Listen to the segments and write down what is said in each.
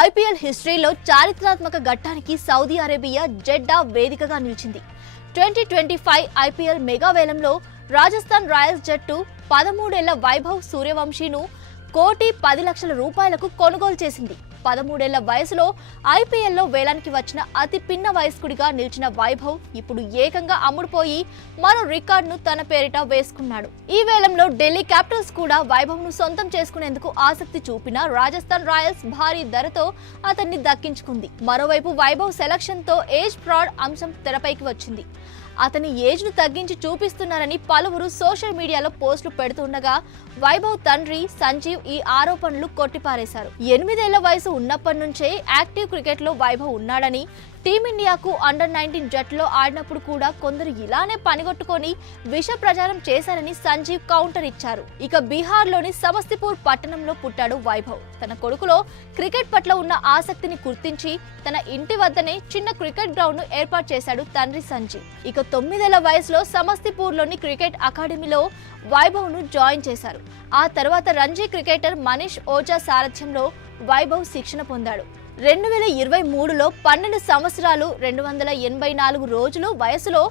IPL హిస్టరీలో చారిత్రాత్మక ఘట్టానికి Saudi Arabia Jeddah వేదికగా నిలిచింది. 2025 ఐపీఎల్ మెగా వేలంలో రాజస్థాన్ రాయల్స్ జట్టు 13 ఏళ్ల వైభవ్ సూర్యవంశీను ₹1,10,00,000 కొనుగోలు చేసింది. 13 ఏళ్ల వయసులో ఐపీఎల్లో వేలానికి వచ్చిన అతి పిన్న వయస్కుడిగా నిలిచిన వైభవ్ ఇప్పుడు ఏకంగా అమ్ముడుపోయి మరో రికార్డును తన పేరిట వేసుకున్నాడు. ఈ వేలంలో ఢిల్లీ క్యాపిటల్స్ కూడా వైభవ్ను సొంతం చేసుకునేందుకు ఆసక్తి చూపిన రాజస్థాన్ రాయల్స్ భారీ ధరతో అతన్ని దక్కించుకుంది. మరోవైపు వైభవ్ సెలక్షన్తో ఏజ్ ఫ్రాడ్ అంశం తెరపైకి వచ్చింది. అతని ఏజ్ ను తగ్గించి చూపిస్తున్నారని పలువురు సోషల్ మీడియాలో పోస్టులు పెడుతుండగా వైభవ్ తండ్రి సంజీవ్ ఈ ఆరోపణలు కొట్టిపారేశారు. 8 ఏళ్ల వయసు ఉన్నప్పటి నుంచే యాక్టివ్ క్రికెట్ లో వైభవ్ ఉన్నాడని, టీమిండియాకు అండర్-19 జట్టులో ఆడినప్పుడు కూడా కొందరు ఇలానే పనిగొట్టుకొని విష ప్రచారం చేశారని సంజీవ్ కౌంటర్ ఇచ్చారు. ఇక బీహార్ లోని సమస్తిపూర్ పట్టణంలో పుట్టాడు వైభవ్. తన కొడుకులో క్రికెట్ పట్ల ఉన్న ఆసక్తిని గుర్తించి తన ఇంటి వద్దనే చిన్న క్రికెట్ గ్రౌండ్ ను ఏర్పాటు చేశాడు తండ్రి సంజీవ్. ఇక 9 ఏళ్ల వయసులో సమస్తిపూర్ లోని క్రికెట్ అకాడమీలో వైభవ్ ను జాయిన్ చేశారు. ఆ తర్వాత రంజీ క్రికెటర్ మనీష్ ఓజా సారథ్యంలో వైభవ్ శిక్షణ పొందాడు. 2023లో 12 సంవత్సరాలు 284 రోజులు వయసులో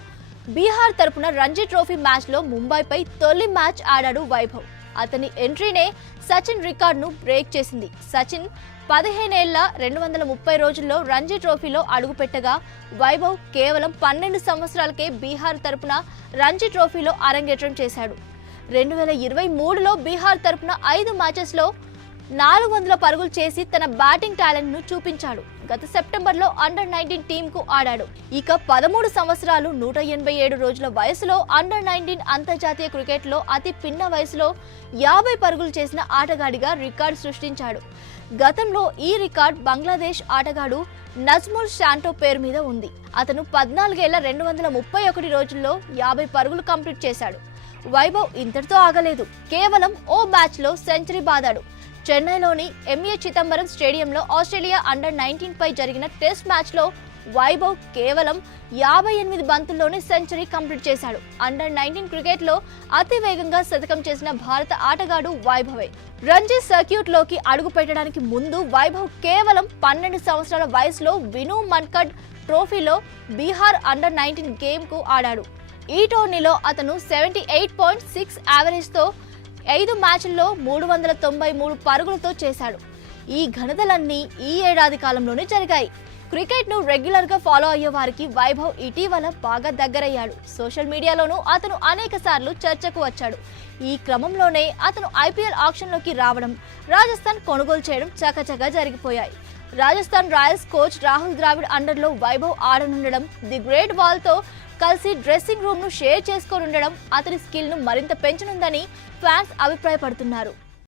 బీహార్ తరపున రంజీ ట్రోఫీ మ్యాచ్ లో ముంబైపై తొలి మ్యాచ్ ఆడాడు వైభవ్. అతని ఎంట్రీనే సచిన్ రికార్డును బ్రేక్ చేసింది. సచిన్ 15 ఏళ్ల 230 రోజుల్లో రంజీ ట్రోఫీలో అడుగుపెట్టగా వైభవ్ కేవలం 12 సంవత్సరాలకే బీహార్ తరపున రంజీ ట్రోఫీలో అరంగేట్రం చేశాడు. 2023లో బీహార్ తరపున 5 మ్యాచెస్లో 400 పరుగులు చేసి తన బ్యాటింగ్ టాలెంట్ ను చూపించాడు. గత సెప్టెంబర్లో అండర్-19 టీంకు ఆడాడు. ఇక 13 సంవత్సరాలు 187 రోజుల వయసులో అండర్-19 అంతర్జాతీయ క్రికెట్లో అతి పిన్న వయసులో 50 పరుగులు చేసిన ఆటగాడిగా రికార్డు సృష్టించాడు. గతంలో ఈ రికార్డ్ బంగ్లాదేశ్ ఆటగాడు నజ్ముల్ శాంటో పేరు మీద ఉంది. అతను 14 ఏళ్ల 231 రోజుల్లో 50 పరుగులు కంప్లీట్ చేశాడు. వైభవ్ ఇంతటితో ఆగలేదు. కేవలం ఓ మ్యాచ్ లో సెంచరీ బాదాడు. చెన్నైలోని ఎంఏ చిదంబరం స్టేడియంలో ఆస్ట్రేలియా అండర్-19 పై జరిగిన టెస్ట్ మ్యాచ్ లో వైభవ్ కేవలం 58 బంతుల్లోనే సెంచరీ కంప్లీట్ చేశాడు. అండర్-19 క్రికెట్ లో అతి వేగంగా శతకం చేసిన భారత ఆటగాడు వైభవే. రంజీ సర్క్యూట్ లోకి అడుగు పెట్టడానికి ముందు వైభవ్ కేవలం 12 సంవత్సరాల వయసులో విను మన్కడ్ ట్రోఫీలో బీహార్ అండర్-19 గేమ్ కు ఆడాడు. ఈ టోర్నీలో అతను 78.6 యావరేజ్ తో 5 మ్యాచ్ల్లో 393 పరుగులతో చేశాడు. ఈ ఘనతలన్నీ ఈ ఏడాది కాలంలోనే జరిగాయి. క్రికెట్ ను రెగ్యులర్ గా ఫాలో అయ్యే వారికి వైభవ్ ఇటీవల బాగా దగ్గరయ్యాడు. సోషల్ మీడియాలోనూ అతను అనేక సార్లు చర్చకు వచ్చాడు. ఈ క్రమంలోనే అతను ఐపీఎల్ ఆక్షన్ లోకి రావడం, రాజస్థాన్ కొనుగోలు చేయడం చకచకా జరిగిపోయాయి. రాజస్థాన్ రాయల్స్ కోచ్ రాహుల్ ద్రావిడ్ అండర్లో వైభవ్ ఆడనుండడం, ది గ్రేట్ వాల్ తో కలిసి డ్రెస్సింగ్ రూమ్ ను షేర్ చేసుకోనుండడం అతని స్కిల్ ను మరింత పెంచనుందని ఫ్యాన్స్ అభిప్రాయపడుతున్నారు.